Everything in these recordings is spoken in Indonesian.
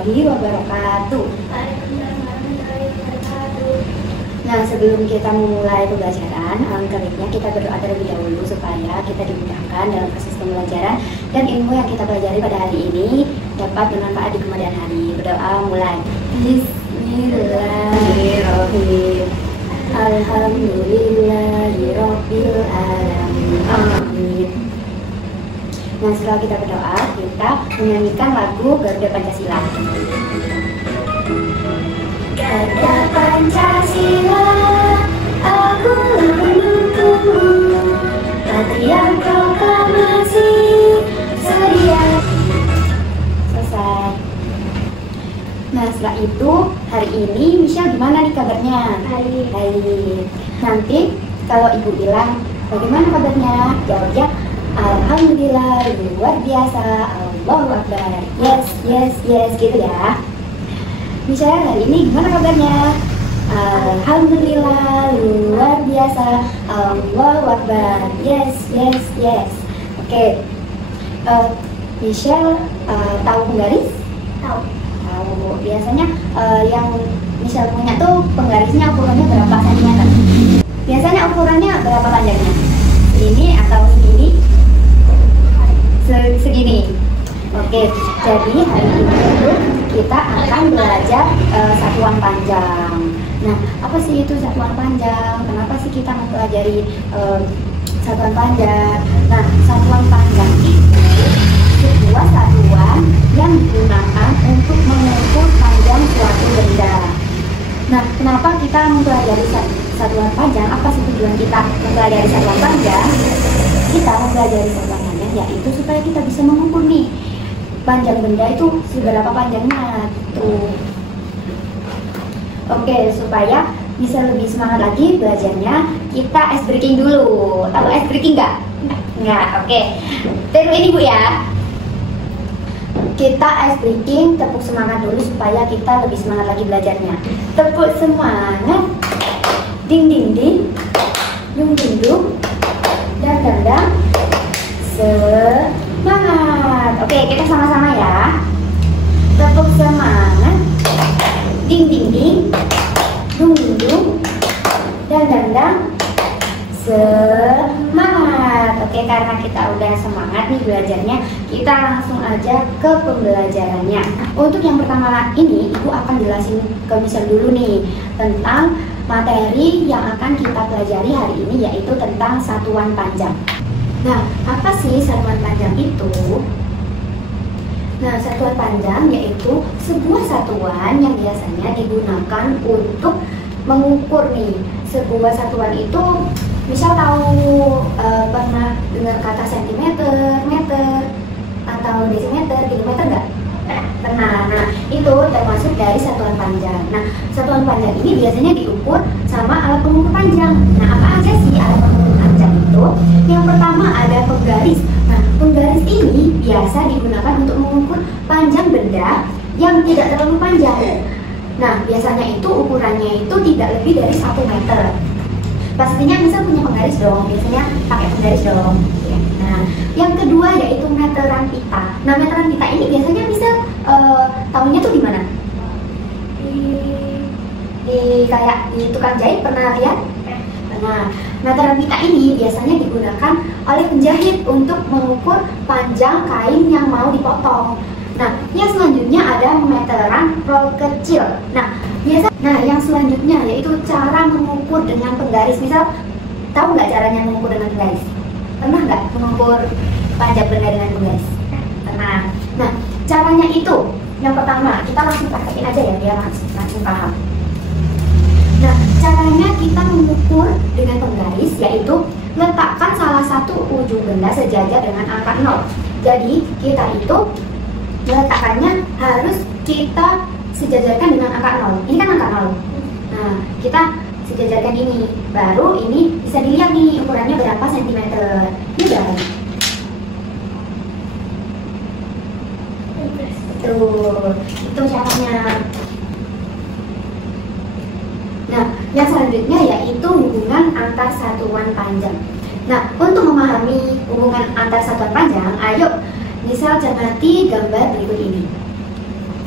warahmatullahi wabarakatuh. Nah, sebelum kita memulai pembelajaran, baiknya kita berdoa terlebih dahulu supaya kita dimudahkan dalam proses pembelajaran dan ilmu yang kita pelajari pada hari ini dapat bermanfaat di kemudian hari. Berdoa mulai. Bismillahirrahmanirrahim. Alhamdulillahirabbil alamin. Amin. Nah, setelah kita berdoa, kita menyanyikan lagu Garuda Pancasila. Garuda Pancasila, aku mendukungmu. Patriark proklamasi, sedia. Selesai. Nah, setelah itu, hari ini Michelle gimana nih kabarnya? Baik. Nanti kalau ibu bilang, bagaimana kabarnya? Jawabnya, alhamdulillah, luar biasa, Allahu Akbar. Yes, gitu ya. Michelle hari ini gimana kabarnya? Alhamdulillah, luar biasa, Allahu Akbar. Yes. Oke. Michelle tahu penggaris? Tahu. Biasanya yang Michelle punya tuh penggarisnya ukurannya berapa sentimeter? Biasanya ukurannya berapa panjangnya? Ini atau segini? Segini. Oke, jadi hari ini itu kita akan belajar satuan panjang. Nah, apa sih itu satuan panjang? Kenapa sih kita mempelajari satuan panjang? Nah, satuan panjang itu sebuah satuan yang digunakan untuk mengukur panjang suatu benda. Nah, kenapa kita mempelajari satuan panjang? Apa sih tujuan kita mempelajari satuan panjang? Kita mempelajari satuan panjang yaitu supaya kita bisa mengukur nih panjang benda itu seberapa panjangnya tuh. Oke, supaya bisa lebih semangat lagi belajarnya, kita ice breaking dulu. Tahu ice breaking nggak? Nggak, oke. Tiru ini Bu ya. Kita ice breaking, tepuk semangat dulu supaya kita lebih semangat lagi belajarnya. Tepuk semangat. Ding ding ding. Dung dung dung. Dang dang dang. Semangat. Oke, kita sama-sama ya. Tepuk semangat. Ding ding ding. Dung dung dung. Dang dang dang. Semangat. Oke, karena kita udah semangat nih belajarnya, kita langsung aja ke pembelajarannya. Untuk yang pertama ini, Ibu akan jelasin ke Michelle dulu nih tentang materi yang akan kita pelajari hari ini, yaitu tentang satuan panjang. Nah, apa sih satuan panjang itu? Nah, satuan panjang yaitu sebuah satuan yang biasanya digunakan untuk mengukur nih. Sebuah satuan itu, misal tahu pernah dengar kata sentimeter, meter, atau desimeter, kilometer nggak? Pernah. Nah, itu termasuk dari satuan panjang. Nah, satuan panjang ini biasanya diukur sama alat pengukur panjang. Nah, apa aja sih alat pengukur panjang itu? Yang pertama ada penggaris. Nah, penggaris ini biasa digunakan untuk mengukur panjang benda yang tidak terlalu panjang. Nah, biasanya itu ukurannya itu tidak lebih dari 1 meter. Pastinya misal punya penggaris dong, biasanya pakai penggaris dong. Nah, yang kedua yaitu meteran pita. Nah, meteran pita ini biasanya bisa tahunya tuh di mana? Di kayak di tukang jahit, pernah lihat? Nah, meteran pita ini biasanya digunakan oleh penjahit untuk mengukur panjang kain yang mau dipotong. Nah, yang selanjutnya ada meteran roll kecil. Nah, yang selanjutnya yaitu cara mengukur dengan penggaris. Misal, tahu nggak caranya mengukur dengan penggaris? Pernah nggak mengukur panjang benda dengan penggaris? Pernah. Nah, caranya itu yang pertama, kita langsung praktekin aja ya biar langsung paham. Nah, caranya kita mengukur dengan penggaris yaitu letakkan salah satu ujung benda sejajar dengan angka 0. Jadi, kita itu letakkannya harus kita sejajarkan dengan angka 0. Ini kan angka 0. Nah, kita sejajarkan ini. Baru ini bisa dilihat nih ukurannya berapa sentimeter. Ini berapa? Tuh, itu caranya. Nah, yang selanjutnya yaitu hubungan antar satuan panjang. Nah, untuk memahami hubungan antar satuan panjang, ayo misal cermati gambar berikut ini.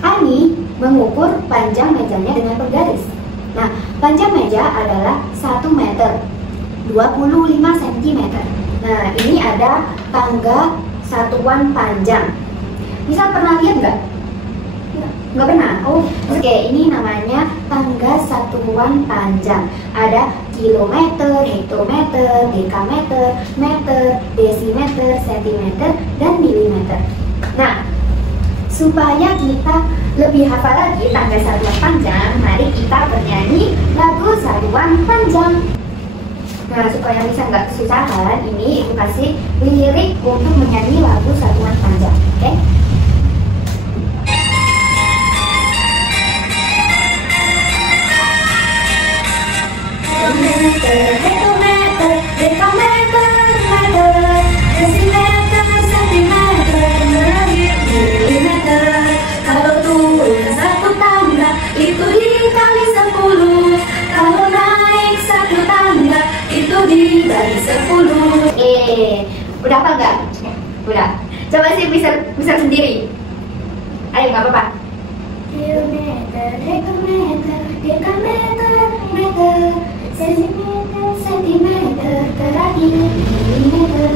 Ani mengukur panjang mejanya dengan penggaris. Nah, panjang meja adalah 1 meter 25 cm. Nah, ini ada tangga satuan panjang. Misal pernah lihat nggak? Nggak pernah? Oh, oke. Ini namanya tangga satuan panjang. Ada kilometer, hektometer, dekameter, meter, desimeter, sentimeter, dan milimeter. Nah, supaya kita lebih hafal lagi tangga satuan panjang, mari kita bernyanyi lagu satuan panjang. Nah, supaya bisa nggak kesusahan, ini Ibu kasih lirik untuk menyanyi lagu satuan panjang. Oke? Meter, hektometer, dekameter, meter, desimeter, sentimeter, milimeter. Kalau turun 1 tangga itu dikali 10. Kalau naik 1 tangga itu dibagi 10. Udah apa enggak? Udah. Coba sih bisa sendiri. Ayo, nggak apa-apa. Kilometer, hektometer, dekameter, meter, sentimeter, sentimeter, lagi milimeter.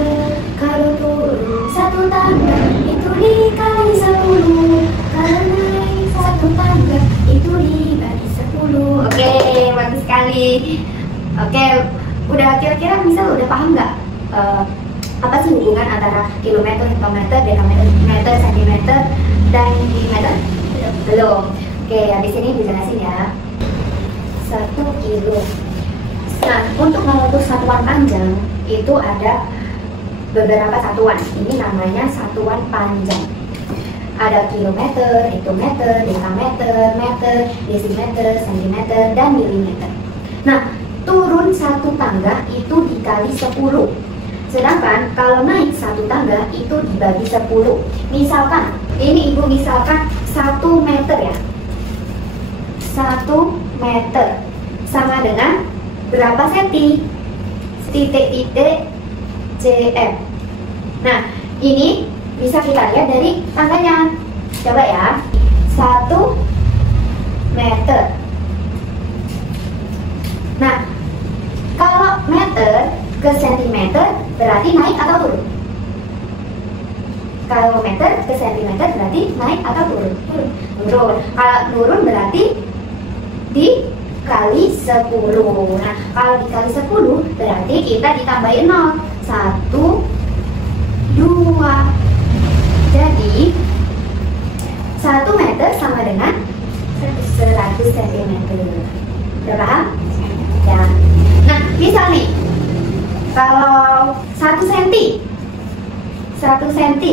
Kalau turun 1 tangga itu dikali 10. Kalau naik 1 tangga itu dibagi 10. Oke, bagus sekali. Oke, udah kira-kira misal udah paham nggak apa sih hubungan antara kilometer, hektometer, dekameter, meter, sentimeter, dan milimeter? Belum. Oke, habis ini bisa jelasin ya. 1 kilo. Nah, untuk mengukur satuan panjang itu ada beberapa satuan. Ini namanya satuan panjang. Ada kilometer, hektometer, dekameter, meter, desimeter, sentimeter, dan milimeter. Nah, turun 1 tangga itu dikali 10. Sedangkan kalau naik 1 tangga itu dibagi 10. Misalkan, ini Ibu misalkan 1 meter ya. 1 meter sama dengan berapa senti? Titik-titik cm. Nah, ini bisa kita lihat dari tanggalnya. Coba ya. 1 meter. Nah, kalau meter ke sentimeter berarti naik atau turun? Kalau meter ke sentimeter berarti naik atau turun? Turun. Kalau turun berarti dikali 10. Nah, kalau dikali 10 berarti kita ditambahin 0. 1, 2. Jadi 1 meter sama dengan 100 cm. Udah paham? Ya. Nah, misal nih, kalau 1 cm, 1 cm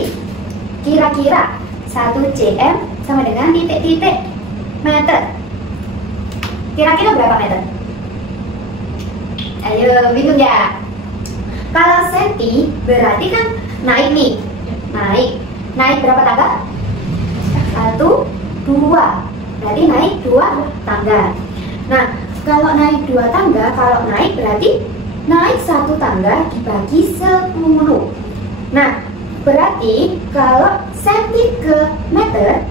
kira-kira 1 cm sama dengan titik-titik meter. Kira-kira berapa meter? Ayo, bingung ya? Kalau senti berarti kan naik nih. Naik berapa tangga? 1, 2. Berarti naik 2 tangga. Nah, kalau naik 2 tangga, kalau naik berarti naik 1 tangga dibagi 10. Nah, berarti kalau senti ke meter,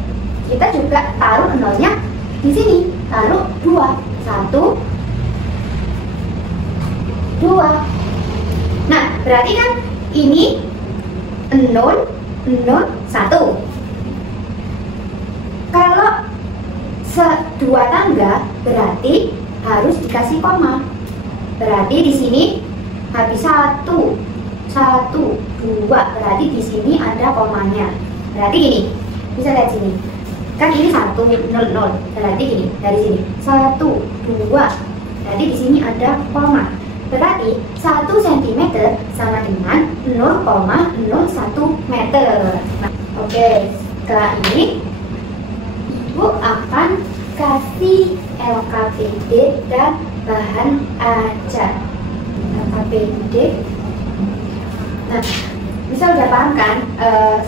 kita juga taruh nolnya di sini. Taruh 2. 1, 2. Nah, berarti kan ini 0, 0, 1. Kalau 2 tangga berarti harus dikasih koma. Berarti di sini habis 1, 1, 2. Berarti di sini ada komanya. Berarti gini, bisa lihat sini. Kan ini 1, 0, 0. Berarti gini, dari sini 1, 2. Berarti di sini ada koma. Berarti 1 cm sama dengan 0,01 meter. Nah, oke, setelah ini Ibu akan kasih LKPD dan bahan ajar. LKPD. Nah, bisa udah paham kan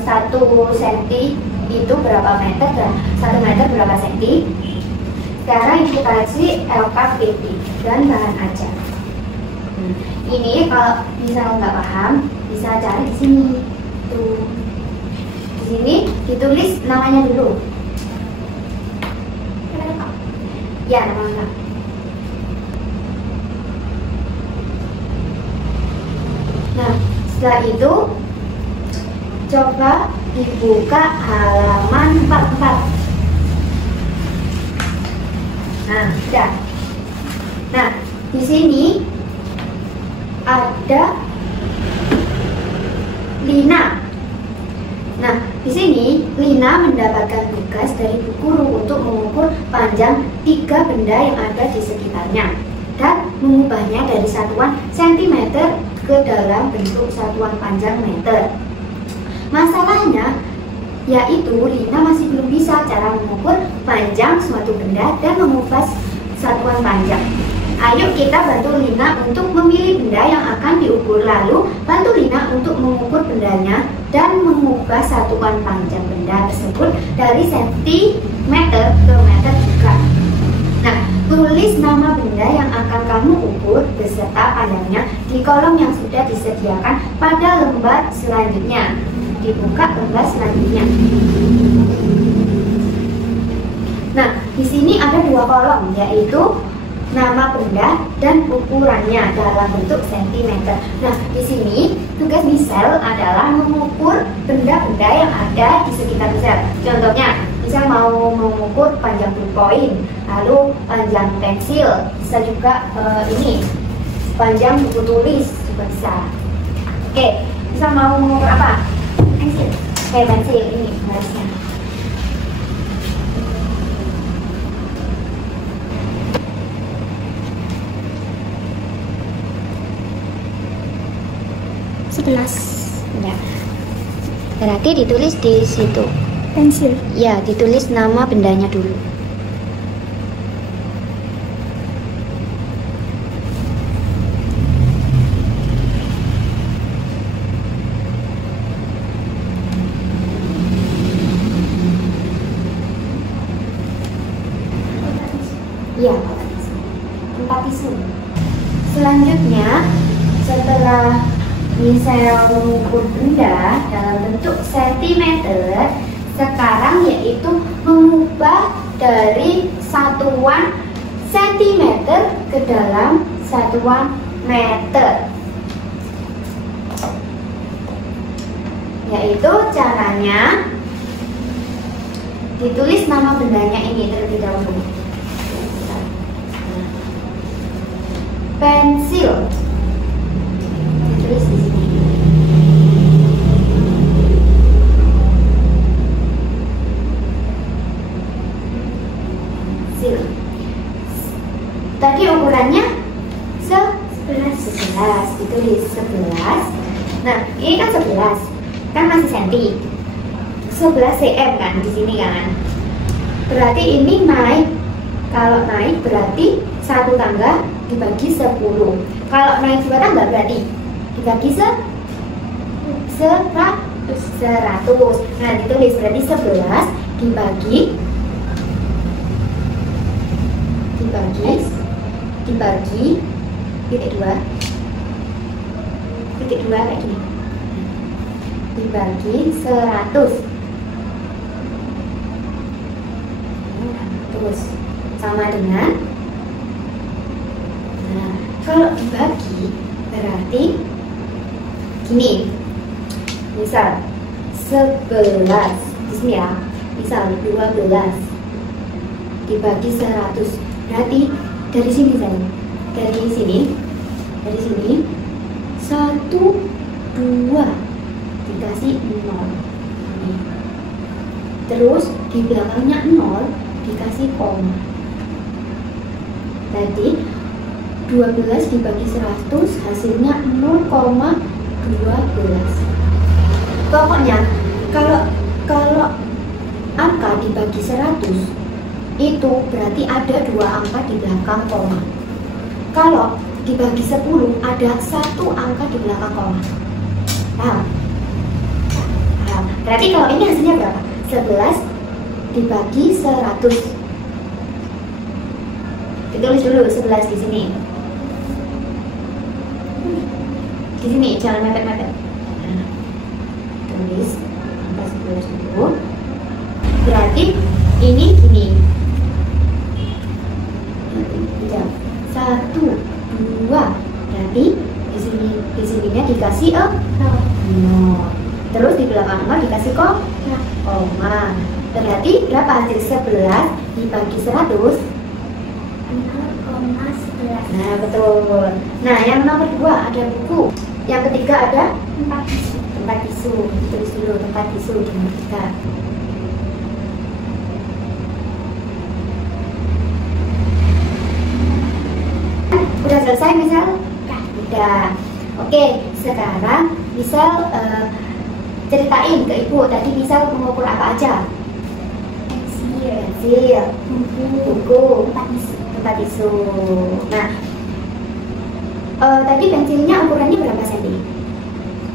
1 cm itu berapa meter dan 1 meter berapa senti. Sekarang Ibu kasih LKPD dan bahan ajar. Ini kalau misalnya nggak paham, bisa cari di sini. Tuh, di sini ditulis namanya dulu. Ya, nama lengkap. Nah, setelah itu coba dibuka halaman 44. Nah, sudah. Nah, di sini ada Lina. Nah, di sini Lina mendapatkan tugas dari Bu Guru untuk mengukur panjang 3 benda yang ada di sekitarnya dan mengubahnya dari satuan sentimeter ke dalam bentuk satuan panjang meter. Masalahnya yaitu Lina masih belum bisa cara mengukur panjang suatu benda dan mengubah satuan panjang. Ayo kita bantu Lina untuk memilih benda yang akan diukur, lalu bantu Lina untuk mengukur bendanya dan mengubah satuan panjang benda tersebut dari sentimeter ke meter juga. Nah, tulis nama benda yang akan kamu ukur beserta panjangnya di kolom yang sudah disediakan pada lembar selanjutnya. Dibuka lembar selanjutnya. Nah, di sini ada 2 kolom, yaitu nama benda dan ukurannya dalam bentuk sentimeter. Nah, di sini tugas Michelle adalah mengukur benda-benda yang ada di sekitar Michelle. Contohnya, Michelle mau mengukur panjang ballpoint, lalu panjang pensil, bisa juga ini panjang buku tulis juga bisa. Oke, Michelle mau mengukur apa? Pensil. Oke, pensil ini garisnya. Ya. Berarti ditulis di situ. Pensil. Ya, ditulis nama bendanya dulu. Ya, tempat tisu. Selanjutnya, setelah Michelle mengukur benda dalam bentuk sentimeter, sekarang yaitu mengubah dari satuan sentimeter ke dalam satuan meter. Yaitu caranya ditulis nama bendanya ini terlebih dahulu. Pensil. Ditulis di sini. Pensil. Tadi ukurannya 11, ditulis 11. Nah, ini kan 11, kan masih senti. 11 cm kan di sini kan. Berarti ini naik. Kalau naik berarti satu tangga dibagi 10. Kalau naik 2 tangga berarti dibagi 100. Nah, ditulis berarti 11 dibagi titik 2 kayak gini, dibagi 100 terus sama dengan, nah kalau dibagi berarti gini, misal 11 di sini ya, misal 12 dibagi 100 berarti dari sini saya, dari sini 1, 2 dikasih 0 ini. Terus di belakangnya 0 dikasih koma. Tadi 12 dibagi 100 hasilnya 0,12. Pokoknya kalau angka dibagi 100 itu berarti ada 2 angka di belakang koma. Kalau dibagi 10 ada 1 angka di belakang koma. Paham? Paham. Berarti kalau ini hasilnya berapa? 11 dibagi 100. Ditulis dulu 11 di sini. Di sini jangan mepet-mepet. Nah, tulis angka 11 dulu. Berarti ini gini. jam. 1, 2. Berarti di sininya dikasih 0. Terus di belakang 0 dikasih koma. Berarti berapa hasil 11 dibagi 100? 0,11. Nah, betul. Nah, yang nomor 2 ada buku. Yang ketiga ada tempat tisu. Tempat tisu. Tulis dulu tempat tisu di nomor 3. Udah selesai misal? Udah. Oke, sekarang misal ceritain ke ibu tadi misal mengukur apa aja? Pensil, buku, tempat tisu. Nah, tadi pensilnya ukurannya berapa senti?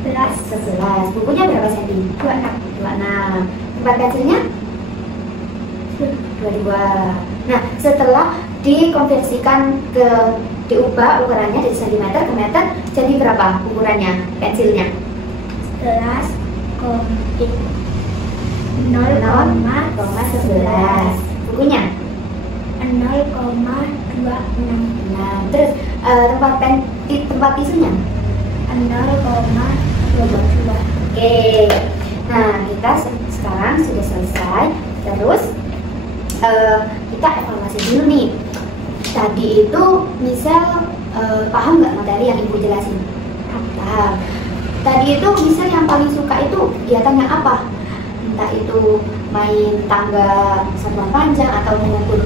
11. Bukunya berapa senti? 26. Tempat pensilnya? 22. Nah, setelah dikonversikan diubah ukurannya dari sentimeter ke meter, jadi berapa ukurannya pensilnya? 0,11. Bukunya 0,26. Terus tempat tisunya 0,22. Oke. Nah, kita sekarang sudah selesai. Terus kita evaluasi dulu nih. Tadi itu misal paham nggak materi yang ibu jelasin? Paham. Tadi itu misal yang paling suka itu kegiatannya apa? Entah itu main tangga satuan panjang atau mengukur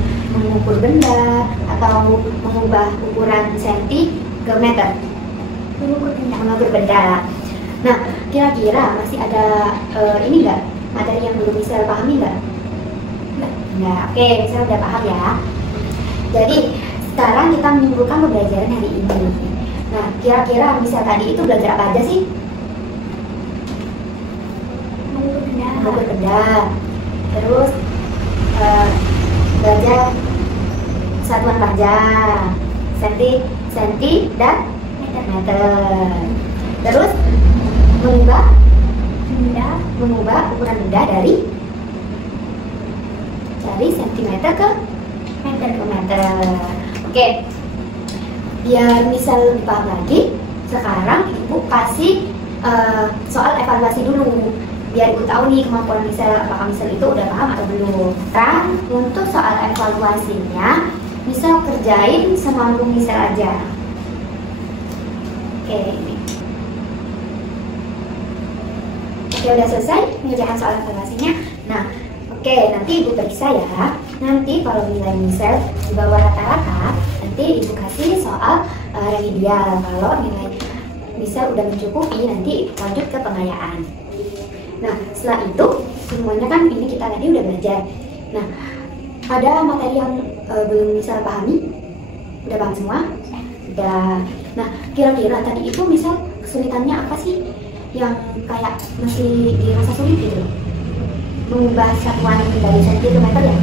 benda atau mengubah ukuran senti ke meter. Mengukur benda. Nah, kira-kira masih ada ini nggak materi yang belum bisa pahami nggak? Nggak. Oke, saya udah paham ya. Jadi sekarang kita menyimpulkan pembelajaran hari ini. Nah, kira-kira misal tadi itu belajar apa aja sih? Mengukur benda. Terus belajar satuan panjang, senti dan meter. Terus mengubah ukuran benda dari sentimeter ke meter. Oke. Biar misal lebih paham lagi, sekarang ibu kasih soal evaluasi dulu. Biar ibu tahu nih kemampuan misal, apakah misal itu udah paham atau belum. Kan untuk soal evaluasinya, misal kerjain semampu misal aja. Oke, ini. Oke, udah selesai mengerjakan soal evaluasinya. Nah, oke, nanti ibu periksa ya. Nanti kalau nilai misal di bawah rata-rata, nanti ibu kasih soal remedial. Kalau nilai misal udah mencukupi, nanti lanjut ke pengayaan. Nah, setelah itu semuanya kan ini kita tadi udah belajar. Nah, ada materi yang belum misal pahami? Udah paham semua? Udah. Nah, kira-kira tadi itu misal kesulitannya apa sih yang kayak masih dirasa sulit gitu? Mengubah satuan dari senti ke meter ya?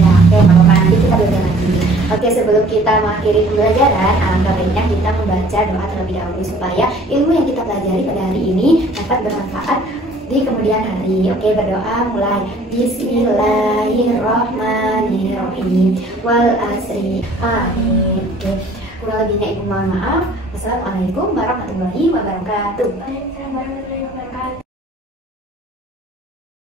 Ya, oke, apa-apa, nanti kita belajar lagi. Oke, sebelum kita mengakhiri pembelajaran, alangkah baiknya kita membaca doa terlebih dahulu supaya ilmu yang kita pelajari pada hari ini dapat bermanfaat di kemudian hari. Oke, berdoa mulai. Bismillahirrahmanirrahim. Wal asri. Amin. Oke. Kurang lebihnya ibu mohon maaf. Wassalamualaikum warahmatullahi wabarakatuh.